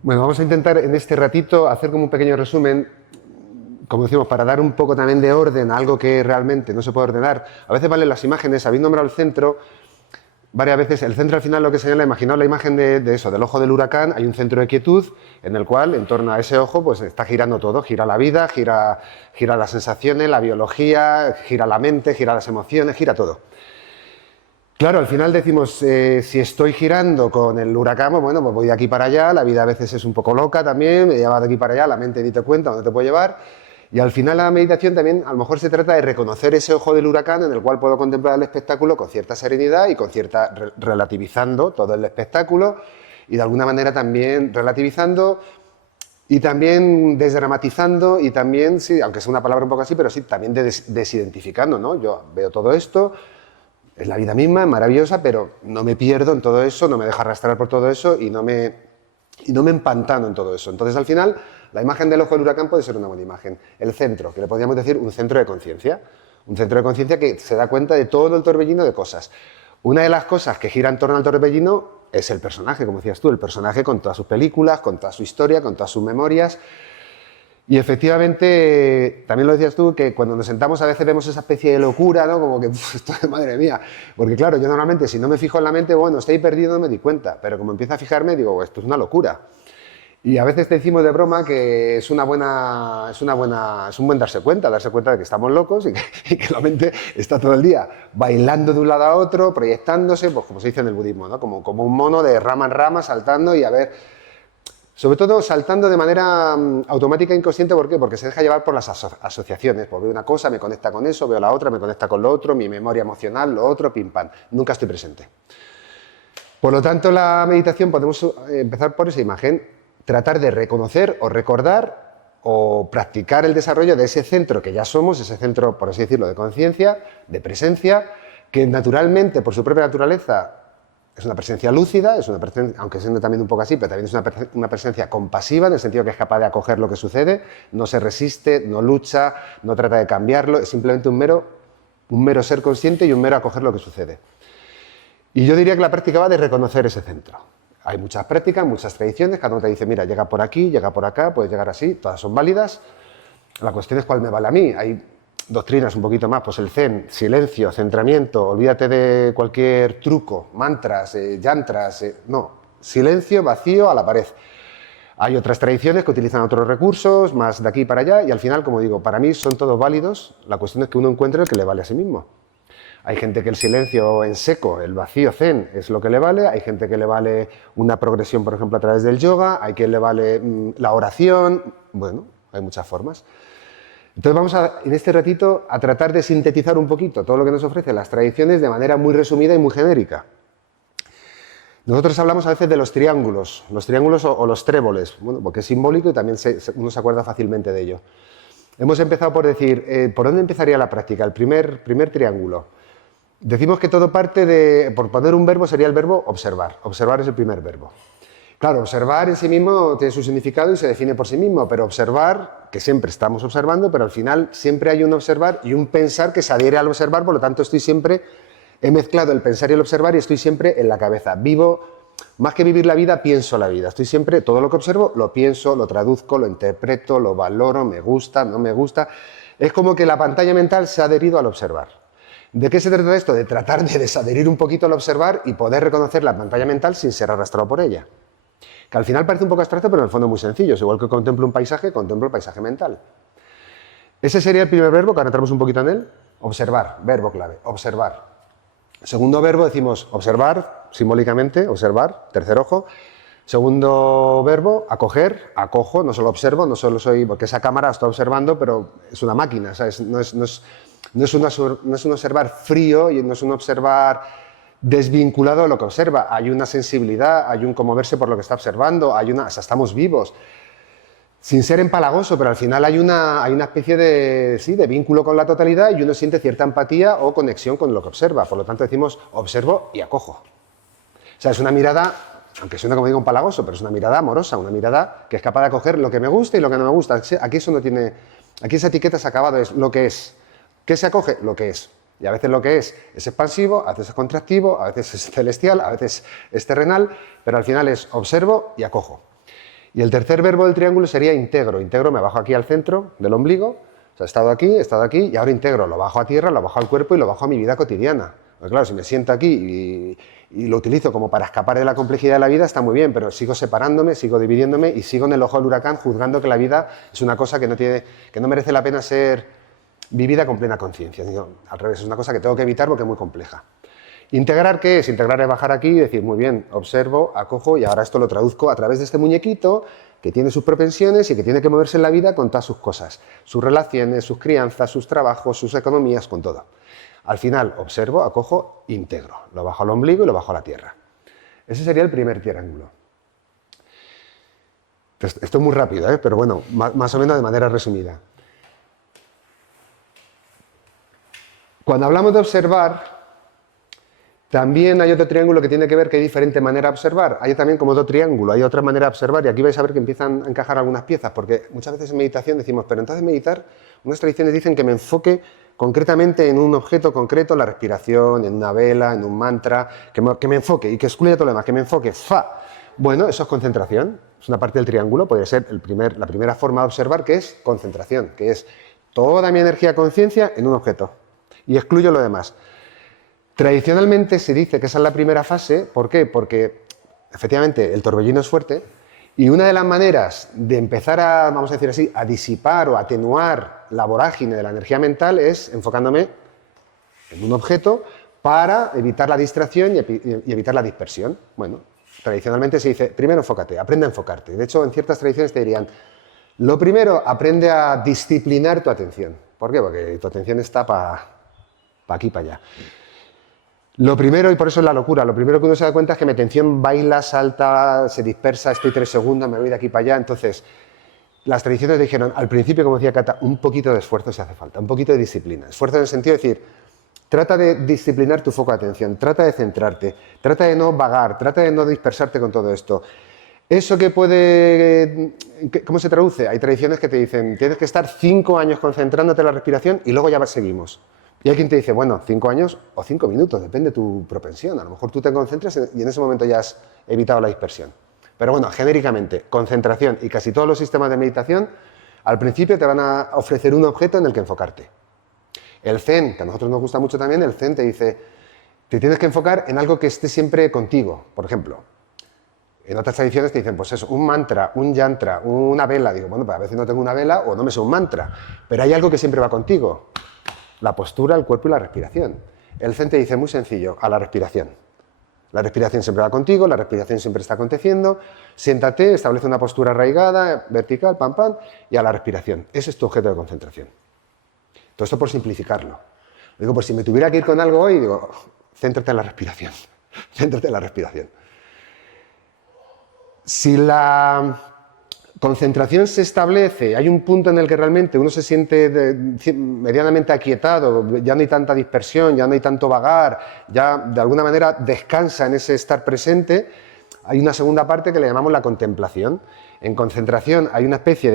Bueno, vamos a intentar en este ratito hacer como un pequeño resumen, como decimos, para dar un poco también de orden a algo que realmente no se puede ordenar. A veces valen las imágenes, habéis nombrado el centro, varias veces el centro al final lo que señala, imaginaos la imagen de eso, del ojo del huracán, hay un centro de quietud en el cual en torno a ese ojo pues está girando todo, gira la vida, gira las sensaciones, la biología, gira la mente, gira las emociones, gira todo. Claro, al final decimos, si estoy girando con el huracán, pues bueno, pues voy de aquí para allá, la vida a veces es un poco loca también, me lleva de aquí para allá, la mente ni te cuenta dónde te puede llevar, y al final la meditación también a lo mejor se trata de reconocer ese ojo del huracán en el cual puedo contemplar el espectáculo con cierta serenidad y con cierta relativizando todo el espectáculo y de alguna manera también relativizando y también desdramatizando y también, sí, aunque sea una palabra un poco así, pero sí, también desidentificando, ¿no? Yo veo todo esto, es la vida misma, es maravillosa, pero no me pierdo en todo eso, no me dejo arrastrar por todo eso y no me empantano en todo eso. Entonces, al final, la imagen del ojo del huracán puede ser una buena imagen. El centro, que le podríamos decir un centro de conciencia. Un centro de conciencia que se da cuenta de todo el torbellino de cosas. Una de las cosas que gira en torno al torbellino es el personaje, como decías tú, el personaje con todas sus películas, con toda su historia, con todas sus memorias. Y efectivamente, también lo decías tú, que cuando nos sentamos a veces vemos esa especie de locura, ¿no? Como que, esto es madre mía. Porque claro, yo normalmente si no me fijo en la mente, bueno, estoy perdido, no me di cuenta. Pero como empiezo a fijarme, digo, esto es una locura. Y a veces te decimos de broma que es un buen darse cuenta de que estamos locos y que la mente está todo el día bailando de un lado a otro, proyectándose, pues como se dice en el budismo, ¿no? Como un mono de rama en rama, saltando y a ver. Sobre todo saltando de manera automática e inconsciente, ¿por qué? Porque se deja llevar por las asociaciones. Pues veo una cosa, me conecta con eso, veo la otra, me conecta con lo otro, mi memoria emocional, lo otro, pim pam. Nunca estoy presente. Por lo tanto, la meditación podemos empezar por esa imagen, tratar de reconocer o recordar o practicar el desarrollo de ese centro que ya somos, ese centro, por así decirlo, de conciencia, de presencia, que naturalmente, por su propia naturaleza, es una presencia lúcida, es una presencia, aunque siendo también un poco así, pero también es una presencia compasiva, en el sentido que es capaz de acoger lo que sucede, no se resiste, no lucha, no trata de cambiarlo, es simplemente un mero ser consciente y un mero acoger lo que sucede. Y yo diría que la práctica va de reconocer ese centro. Hay muchas prácticas, muchas tradiciones, cada uno te dice, mira, llega por aquí, llega por acá, puedes llegar así, todas son válidas. La cuestión es cuál me vale a mí. Hay doctrinas un poquito más, pues el zen, silencio, centramiento, olvídate de cualquier truco, mantras, yantras, no, silencio, vacío, a la pared. Hay otras tradiciones que utilizan otros recursos, más de aquí para allá, y al final, como digo, para mí son todos válidos, la cuestión es que uno encuentre el que le vale a sí mismo. Hay gente que el silencio en seco, el vacío zen, es lo que le vale, hay gente que le vale una progresión, por ejemplo, a través del yoga, hay quien le vale la oración, bueno, hay muchas formas. Entonces vamos en este ratito a tratar de sintetizar un poquito todo lo que nos ofrecen las tradiciones de manera muy resumida y muy genérica. Nosotros hablamos a veces de los triángulos o los tréboles, bueno, porque es simbólico y también uno se acuerda fácilmente de ello. Hemos empezado por decir, ¿por dónde empezaría la práctica? El primer triángulo. Decimos que todo parte por poner un verbo sería el verbo observar. Observar es el primer verbo. Claro, observar en sí mismo tiene su significado y se define por sí mismo, pero observar, que siempre estamos observando, pero al final siempre hay un observar y un pensar que se adhiere al observar, por lo tanto he mezclado el pensar y el observar y estoy siempre en la cabeza. Vivo, más que vivir la vida, pienso la vida. Estoy siempre, todo lo que observo, lo pienso, lo traduzco, lo interpreto, lo valoro, me gusta, no me gusta. Es como que la pantalla mental se ha adherido al observar. ¿De qué se trata esto? De tratar de desadherir un poquito al observar y poder reconocer la pantalla mental sin ser arrastrado por ella. Que al final parece un poco abstracto, pero en el fondo es muy sencillo. Es igual que contemplo un paisaje, contemplo el paisaje mental. Ese sería el primer verbo, que ahora entramos un poquito en él. Observar, verbo clave, observar. Segundo verbo decimos observar, simbólicamente, observar, tercer ojo. Segundo verbo, acoger, acojo, no solo observo, no solo soy, porque esa cámara está observando, pero es una máquina, ¿sabes? No es un observar frío y no es un observar desvinculado de lo que observa. Hay una sensibilidad, hay un conmoverse por lo que está observando, o sea, estamos vivos. Sin ser empalagoso, pero al final hay una especie de vínculo con la totalidad y uno siente cierta empatía o conexión con lo que observa. Por lo tanto decimos observo y acojo. O sea, es una mirada, aunque suena como digo empalagoso, pero es una mirada amorosa, una mirada que es capaz de acoger lo que me gusta y lo que no me gusta. Aquí eso no tiene, aquí esa etiqueta se ha acabado, es lo que es. ¿Qué se acoge? Lo que es. Y a veces lo que es expansivo, a veces es contractivo, a veces es celestial, a veces es terrenal, pero al final es observo y acojo. Y el tercer verbo del triángulo sería integro. Integro, me bajo aquí al centro del ombligo, o sea, he estado aquí y ahora integro, lo bajo a tierra, lo bajo al cuerpo y lo bajo a mi vida cotidiana. Pues claro, si me siento aquí y lo utilizo como para escapar de la complejidad de la vida, está muy bien, pero sigo separándome, sigo dividiéndome y sigo en el ojo del huracán juzgando que la vida es una cosa que no merece la pena ser vivida con plena conciencia. Al revés, es una cosa que tengo que evitar porque es muy compleja. ¿Integrar qué es? Integrar es bajar aquí y decir, muy bien, observo, acojo y ahora esto lo traduzco a través de este muñequito que tiene sus propensiones y que tiene que moverse en la vida con todas sus cosas, sus relaciones, sus crianzas, sus trabajos, sus economías, con todo. Al final, observo, acojo, integro. Lo bajo al ombligo y lo bajo a la tierra. Ese sería el primer triángulo. Esto es muy rápido, pero bueno, más o menos de manera resumida. Cuando hablamos de observar, también hay otro triángulo que tiene que ver que hay diferente manera de observar. Hay también como otro triángulo, hay otra manera de observar y aquí vais a ver que empiezan a encajar algunas piezas, porque muchas veces en meditación decimos, pero entonces meditar, unas tradiciones dicen que me enfoque concretamente en un objeto concreto, la respiración, en una vela, en un mantra, que me enfoque y que excluya todo lo demás, que me enfoque, ¡fa! Bueno, eso es concentración, es una parte del triángulo, puede ser la primera forma de observar que es concentración, que es toda mi energía conciencia en un objeto y excluyo lo demás. Tradicionalmente se dice que esa es la primera fase, ¿por qué? Porque efectivamente el torbellino es fuerte y una de las maneras de empezar a, vamos a decir así, a disipar o atenuar la vorágine de la energía mental es enfocándome en un objeto para evitar la distracción y evitar la dispersión. Bueno, tradicionalmente se dice, primero enfócate, aprende a enfocarte. De hecho, en ciertas tradiciones te dirían, lo primero, aprende a disciplinar tu atención. ¿Por qué? Porque tu atención está para aquí, para allá. Lo primero, y por eso es la locura, lo primero que uno se da cuenta es que mi atención baila, salta, se dispersa, estoy 3 segundos, me voy de aquí para allá. Entonces, las tradiciones dijeron, al principio, como decía Cata, un poquito de esfuerzo se hace falta, un poquito de disciplina. Esfuerzo en el sentido de decir, trata de disciplinar tu foco de atención, trata de centrarte, trata de no vagar, trata de no dispersarte con todo esto. ¿Eso que puede... ¿Cómo se traduce? Hay tradiciones que te dicen, tienes que estar 5 años concentrándote en la respiración y luego ya seguimos. Y hay quien te dice, bueno, 5 años o 5 minutos, depende de tu propensión. A lo mejor tú te concentras y en ese momento ya has evitado la dispersión. Pero bueno, genéricamente, concentración y casi todos los sistemas de meditación, al principio te van a ofrecer un objeto en el que enfocarte. El Zen, que a nosotros nos gusta mucho también, el Zen te dice, te tienes que enfocar en algo que esté siempre contigo. Por ejemplo, en otras tradiciones te dicen, pues eso, un mantra, un yantra, una vela. Digo, bueno, pues a veces no tengo una vela o no me sé un mantra, pero hay algo que siempre va contigo. La postura, el cuerpo y la respiración. El Zen te dice muy sencillo, a la respiración. La respiración siempre va contigo, la respiración siempre está aconteciendo. Siéntate, establece una postura arraigada, vertical, pam, pam, y a la respiración. Ese es tu objeto de concentración. Todo esto por simplificarlo. Digo, pues si me tuviera que ir con algo hoy, digo, céntrate en la respiración. Céntrate en la respiración. Si la concentración se establece, hay un punto en el que realmente uno se siente medianamente aquietado, ya no hay tanta dispersión, ya no hay tanto vagar, ya de alguna manera descansa en ese estar presente, hay una segunda parte que le llamamos la contemplación. En concentración hay una especie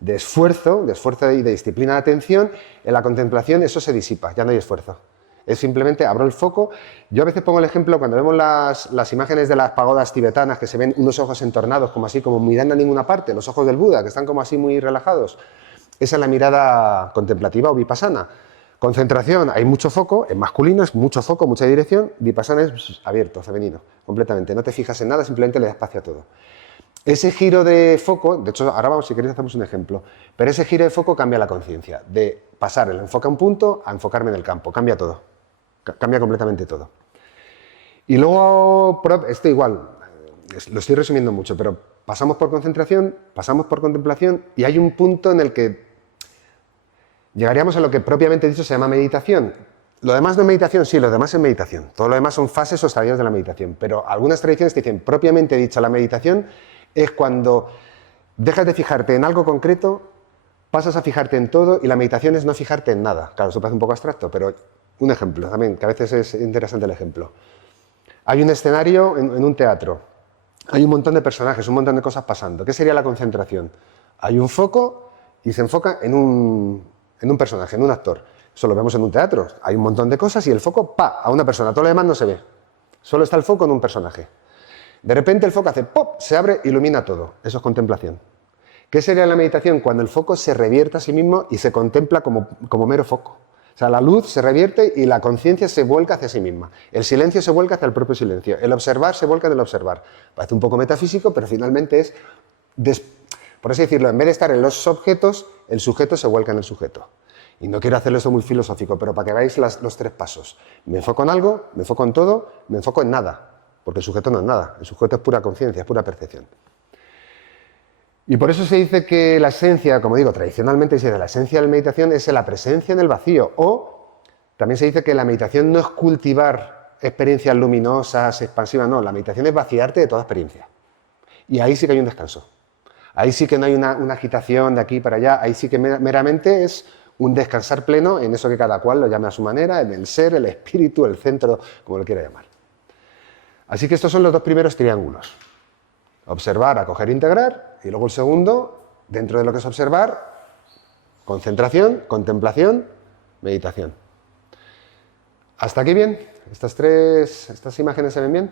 de esfuerzo y de disciplina de atención, en la contemplación eso se disipa, ya no hay esfuerzo. Es simplemente abro el foco. Yo a veces pongo el ejemplo cuando vemos las imágenes de las pagodas tibetanas que se ven unos ojos entornados como así, como mirando a ninguna parte, los ojos del Buda que están como así muy relajados. Esa es la mirada contemplativa o vipassana. Concentración, hay mucho foco, en masculino es mucho foco, mucha dirección, vipassana es abierto, femenino, completamente. No te fijas en nada, simplemente le das espacio a todo. Ese giro de foco, de hecho ahora vamos, si queréis hacemos un ejemplo, pero ese giro de foco cambia la conciencia, de pasar el enfoque a un punto a enfocarme en el campo, cambia todo. Cambia completamente todo. Y luego, esto igual, lo estoy resumiendo mucho, pero pasamos por concentración, pasamos por contemplación y hay un punto en el que llegaríamos a lo que propiamente dicho se llama meditación. Lo demás no es meditación, sí, lo demás es meditación. Todo lo demás son fases o estadios de la meditación, pero algunas tradiciones te dicen, propiamente dicha la meditación es cuando dejas de fijarte en algo concreto, pasas a fijarte en todo y la meditación es no fijarte en nada. Claro, eso parece un poco abstracto, pero un ejemplo también, que a veces es interesante el ejemplo. Hay un escenario en un teatro, hay un montón de personajes, un montón de cosas pasando. ¿Qué sería la concentración? Hay un foco y se enfoca en un personaje, en un actor. Eso lo vemos en un teatro. Hay un montón de cosas y el foco, ¡pa!, a una persona. Todo lo demás no se ve. Solo está el foco en un personaje. De repente el foco hace ¡pop!, se abre, ilumina todo. Eso es contemplación. ¿Qué sería la meditación? Cuando el foco se revierte a sí mismo y se contempla como mero foco. O sea, la luz se revierte y la conciencia se vuelca hacia sí misma. El silencio se vuelca hacia el propio silencio. El observar se vuelca en el observar. Parece un poco metafísico, pero finalmente es, por así decirlo, en vez de estar en los objetos, el sujeto se vuelca en el sujeto. Y no quiero hacerlo esto muy filosófico, pero para que veáis los tres pasos. Me enfoco en algo, me enfoco en todo, me enfoco en nada. Porque el sujeto no es nada. El sujeto es pura conciencia, es pura percepción. Y por eso se dice que la esencia, como digo, tradicionalmente se dice la esencia de la meditación es la presencia en el vacío. O también se dice que la meditación no es cultivar experiencias luminosas, expansivas, no. La meditación es vaciarte de toda experiencia. Y ahí sí que hay un descanso. Ahí sí que no hay una agitación de aquí para allá. Ahí sí que meramente es un descansar pleno en eso que cada cual lo llame a su manera, en el ser, el espíritu, el centro, como lo quiera llamar. Así que estos son los dos primeros triángulos. Observar, acoger, integrar, y luego el segundo, dentro de lo que es observar, concentración, contemplación, meditación. ¿Hasta aquí bien? ¿Estas imágenes se ven bien?